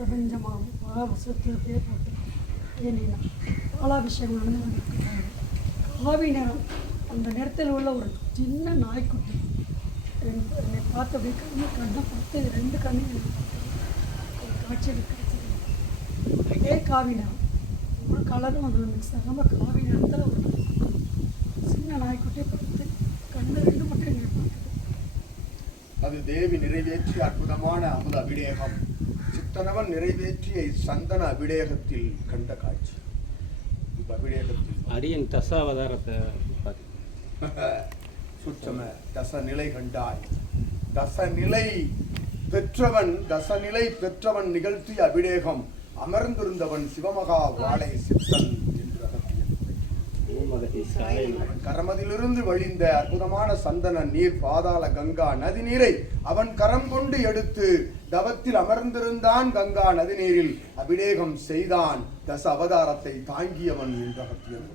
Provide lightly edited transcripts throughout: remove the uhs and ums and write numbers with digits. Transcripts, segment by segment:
பிரபஞ்சமாகவும் மகாபசுத்திரத்தையே போட்டு எண்ணினான். பாலாபிஷேகம் நடந்து கொண்டிருக்கிறார். காவி நிறம் அந்த நிறத்தில் உள்ள ஒரு சின்ன நாய்க்குட்டி என்னை பார்த்து அப்படியே கண்ணை பார்த்து 2 கண்ணு ஒரு காட்சி கிடைச்சது. அதே காவி நிறம் ஒரு கலரும் அது மிக்ஸ் ஆகாமல் காவி நிறத்தில் ஒரு சின்ன நாய்க்குட்டியை பார்த்து கண்ணு 2 மட்டும் என்னை பார்த்தது. அது தேவி நிறைவேற்றிய அற்புதமான அமுத அபிடேகம். சித்தனவன் நிறைவேற்றிய சந்தன அபிடேகத்தில் கண்ட காட்சி. அபிடேகத்தில் அடியன் தசாவதாரத்தை சுற்றம தசநிலை கண்டாய். தசநிலை பெற்றவன் நிகழ்த்திய அபிடேகம் அமர்ந்திருந்தவன் சிவமகா வாழை சித்தன் என்று அவன் கரமதிலிருந்து வழிந்த அற்புதமான சந்தன நீர் பாதாள கங்கா நதி நீரை அவன் கரம் கொண்டு எடுத்து தவத்தில் அமர்ந்திருந்தான். கங்கா நதி நீரில் அபிடேகம் செய்தான். தச அவதாரத்தை தாங்கியவன் என்று அகத்தியன்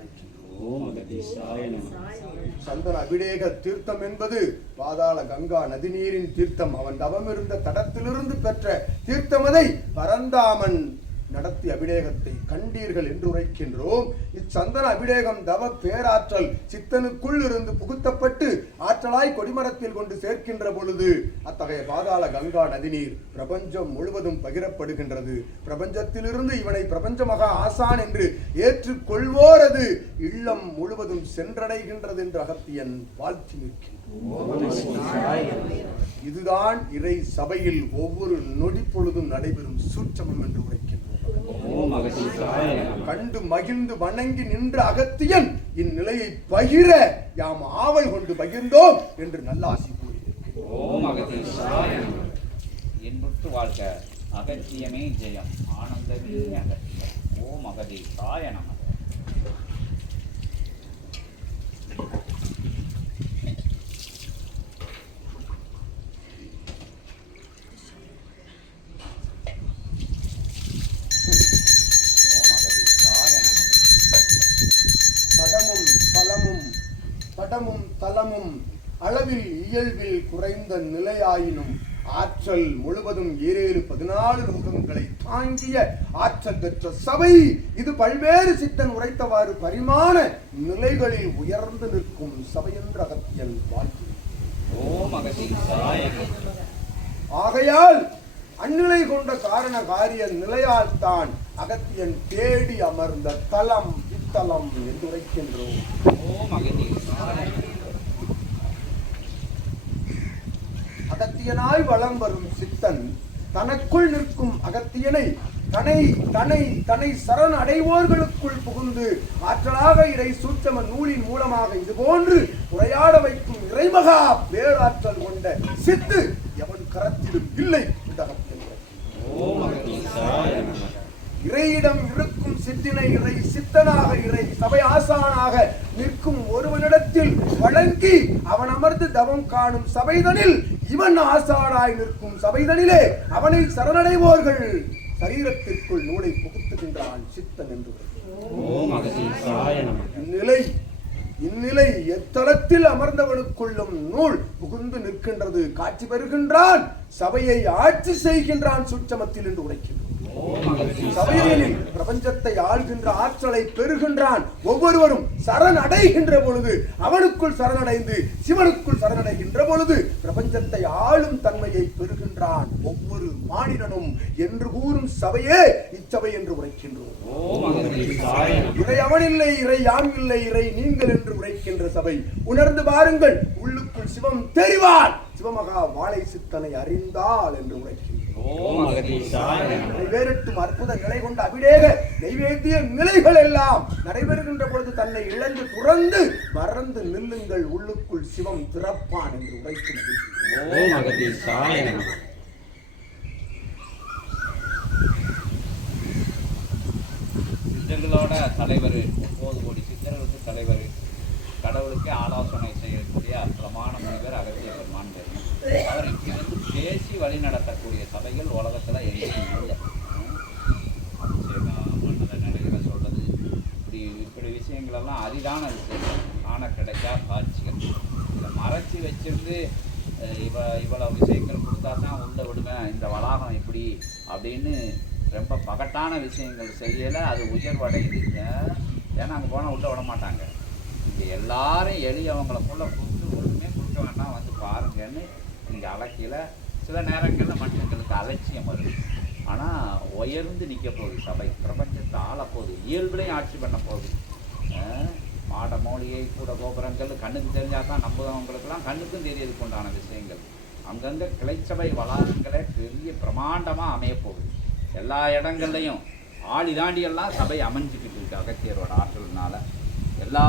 சந்தன அபிடேக தீர்த்தம் என்பது பாதாள கங்கா நதி நீரின் தீர்த்தம். அவன் தவம் இருந்த தடத்திலிருந்து பெற்ற தீர்த்தமதை பரந்தாமன் நடத்தி அபிடேகத்தை கண்டீர்கள் என்று உரைக்கின்றோம். இச்சந்தன அபிடேகம் தவ பேராற்றல் சித்தனுக்குள் இருந்து புகுத்தப்பட்டு ஆற்றலாய் கொடிமரத்தில் கொண்டு சேர்க்கின்ற பொழுது அத்தகைய பாதாள கங்கா நதிநீர் பிரபஞ்சம் முழுவதும் பகிரப்படுகின்றது. பிரபஞ்சத்திலிருந்து இவனை பிரபஞ்ச மகா ஆசான் என்று ஏற்றுக்கொள்வோரது இல்லம் முழுவதும் சென்றடைகின்றது என்று அகத்தியன் வாழ்த்தி நிற்கின்றான். இதுதான் இறை சபையில் ஒவ்வொரு நொடி பொழுதும் நடைபெறும் சூட்சமம் என்று உரைக்கின்றோம். கண்டு மகிழ்ந்து வணங்கி நின்ற அகத்தியன் இந்நிலையை பகிர யாம் ஆவல் கொண்டு பகிர்ந்தோம் என்று நல்ல ஆசி கூறுகிறேன். என்புற்று வாழ்க அகத்தியமே ஜெயம் ஆனந்தமே அகத்தியம். ஓம் அகதீசாய நமக. படமும் தலமும் அளவில் இயல்பில் குறைந்த நிலையாயினும் ஆற்றல் முழுவதும் 14 லோகங்களை தாங்கிய ஆற்றல் பெற்ற சபை இது. பல்வேறு சித்தன் உரைத்தவாறு பரிமாண நிலைகளில் உயர்ந்து நிற்கும் சபை என்ற அகத்தியன் வாழ்த்து. ஆகையால் அந்நிலை கொண்ட காரண காரிய நிலையால் தான் அகத்தியன் தேடி அமர்ந்த தலம் இத்தலம் என்று உரைக்கின்றோம். அகத்தியனாய் வலம் வரும் சித்தன் தனக்குள் நிற்கும் அகத்தியனை தனை சரண் அடைவோர்களுக்குள் புகுந்து ஆற்றலாக இறை சூட்சம நூலின் மூலமாக இதுபோன்று உரையாட வைக்கும் இறைமகா பேராற்றல் கொண்ட சித்து எவன் கரத்திலும் இல்லை. இறையிடம் இருக்கும் சித்தினை இறை சித்தனாக இறை சபை ஆசானாக நிற்கும் ஒருவனிடத்தில் வழங்கி அவன் அமர்ந்து தவம் காணும் சபைதனில் இவன் ஆசானாய் நிற்கும் சபைதனிலே அவனை சரணடைவோர்கள் சரீரத்திற்குள் நூலை புகுத்துகின்றான் சித்தன் என்று. இந்நிலை எத்தலத்தில் அமர்ந்தவனுக்குள்ளும் நூல் புகுந்து நிற்கின்றது. காட்சி பெறுகின்றான். சபையை ஆட்சி செய்கின்றான் சூட்சமத்தில் என்று உரைக்கின்றான். சபையில் பிரபஞ்சத்தை ஆள்கின்ற ஆற்றலை பெறுகின்றான். ஒவ்வொருவரும் சரண் அடைகின்ற பொழுது அவனுக்குள் சரணடைந்து சிவனுக்குள் சரணடைகின்ற பொழுது பிரபஞ்சத்தை ஆளும் தன்மையை பெறுகின்றான் ஒவ்வொரு மானிடனும் என்று கூறும் சபையே இச்சபை என்று உரைக்கின்றோம். இறை அவனில்லை, இறை யாம் இல்லை, இறை நீங்கள் என்று உரைக்கின்ற சபை. உணர்ந்து பாருங்கள், உள்ளுக்குள் சிவம் தெரிவார். சிவமகா வாழை சித்தனை அறிந்தால் என்று உரைக்கின்றோம். நிறைவேறட்டும் அற்புத நிலை கொண்ட அபிடேக நைவேத்திய நிலைகள் எல்லாம் நடைபெறுகின்ற பொழுது தன்னை இழந்து துறந்து மறந்து நில்லுங்கள், உள்ளுக்குள் சிவம் திறப்பான் என்று உரைக்கும். சித்தர்களோட தலைவர், 9 கோடி சித்தர்களுக்கு தலைவர், கடவுளுக்கே ஆலோசனை செய்யக்கூடிய அற்புதமான முனிவர் அகத்திய பெருமான். அவர் இப்படி வந்து பேசி வழி நடத்தக்கூடிய சபைகள் உலகத்துல எங்கேயும் இல்லை. மன்னத நிலைகளை சொல்றது இப்படி விஷயங்களெல்லாம் அரிதான விஷயங்கள், ஆன கிடைக்கா காட்சிகள். இதை மறைச்சி வச்சிருந்து இவ்வளவு விஷயங்கள் கொடுத்தா தான் உள்ள விடுவேன், இந்த வளாகம் இப்படி அப்படின்னு ரொம்ப பகட்டான விஷயங்கள் செய்யலை, அது உயர்வடையுது. ஏன்னா அங்கே போனால் விட்டு விட மாட்டாங்க. இங்கே எல்லாரும் எளியவங்களுக்குள்ள கூப்பிட்டு ஒன்றுமே கொடுக்க வேண்டாம், வந்து பாருங்கன்னு இங்கே அழைக்கல. சில நேரங்களில் மனிதர்களுக்கு அலட்சியம் வருது. ஆனால் உயர்ந்து நிற்க போகுது சபை, பிரபஞ்சத்தை ஆளப்போகுது, இயல்புலையும் ஆட்சி பண்ண போகுது. மாட மௌலிகை கூட கோபுரங்கள் கண்ணுக்கு தெரிஞ்சால் தான் நம்புறவங்களுக்கெல்லாம் கண்ணுக்கும் தெரியறதுக்கு உண்டான விஷயங்கள். அங்கங்கே கிளைச்சபை வளாகங்களே பெரிய பிரமாண்டமாக அமையப்போகுது. எல்லா இடங்கள்லையும் ஆளி தாண்டியெல்லாம் சபை அமைஞ்சிக்கிட்டு இருக்கு அகத்தியரோட ஆற்றல்னால. எல்லா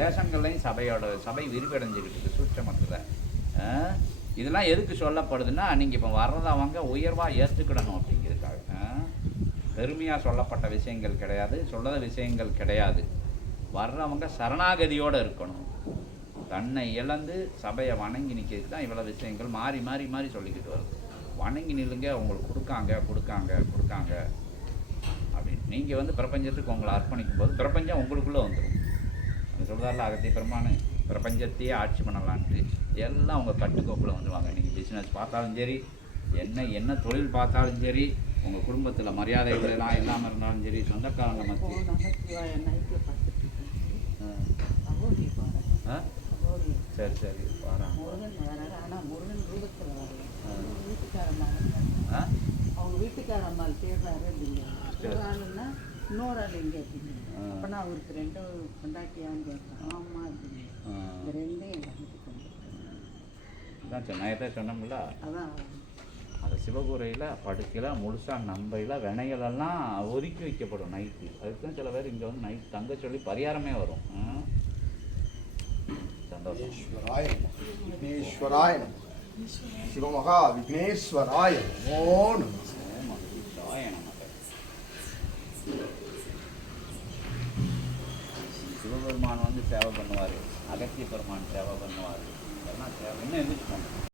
தேசங்கள்லையும் சபை விரிவடைஞ்சிக்கிட்டு இருக்கு சூட்சமத்தில். இதெல்லாம் எதுக்கு சொல்லப்படுதுன்னா, நீங்கள் இப்போ வர்றதவங்க உயர்வாக ஏற்றுக்கிடணும் அப்படிங்கிறதுக்காக. பெருமையாக சொல்லப்பட்ட விஷயங்கள் கிடையாது, சொல்லாத விஷயங்கள் கிடையாது. வர்றவங்க சரணாகதியோடு இருக்கணும். தன்னை இழந்து சபையை வணங்கி நிற்கிறதுக்கு தான் இவ்வளோ விஷயங்கள் மாறி மாறி மாறி சொல்லிக்கிட்டு வருது. வணங்கி நில்லுங்க, உங்களுக்கு கொடுக்காங்க அப்படின்னு. நீங்கள் வந்து பிரபஞ்சத்துக்கு உங்களை அர்ப்பணிக்கும் போது பிரபஞ்சம் உங்களுக்குள்ளே வந்துடும். அது சொல்கிறாரில்ல அகத்திய பெருமான், பிரபஞ்சத்தையே ஆட்சி பண்ணலான்ட்டு. எல்லாம் உங்கள் கட்டுக்கோப்பில் வந்துடுவாங்க. நீங்கள் பிஸ்னஸ் பார்த்தாலும் சரி, என்ன தொழில் பார்த்தாலும் சரி, உங்கள் குடும்பத்தில் மரியாதைகளெல்லாம் இல்லாமல் இருந்தாலும் சரி, சொந்தக்காரங்க மத்திய சரி வராங்க. அவங்க வீட்டுக்காரம்மாள் தேடுறாரு அப்படின்னா இன்னொரு ஆள் எங்கே அப்படின்னு. அப்போனா அவருக்கு 2 கொண்டாட்டியான்னு கேட்குறேன். ஆமாம் அப்படின்னு. இந்த 2 எங்கள் வீட்டுக்கு வந்து நான் சொன்னோம்ல, அதான் அந்த சிவகுரையில் படுக்கையில் முழுசாக நம்பையில் வினைகளெல்லாம் ஒதுக்கி வைக்கப்படும் நைட்டு. அதுக்கு தான் சில பேர் இங்கே வந்து நைட் தங்க சொல்லி பரிகாரமே வரும். சந்தோஷம். விக்னேஸ்வராய சிவமகா விக்னேஸ்வராய நமோ நமः. சிவபெருமான் வந்து சேவை பண்ணுவார், அகத்திய பெருமான் சேவை பண்ணுவார். இதெல்லாம் சேவை இன்னும் எந்திரிச்சு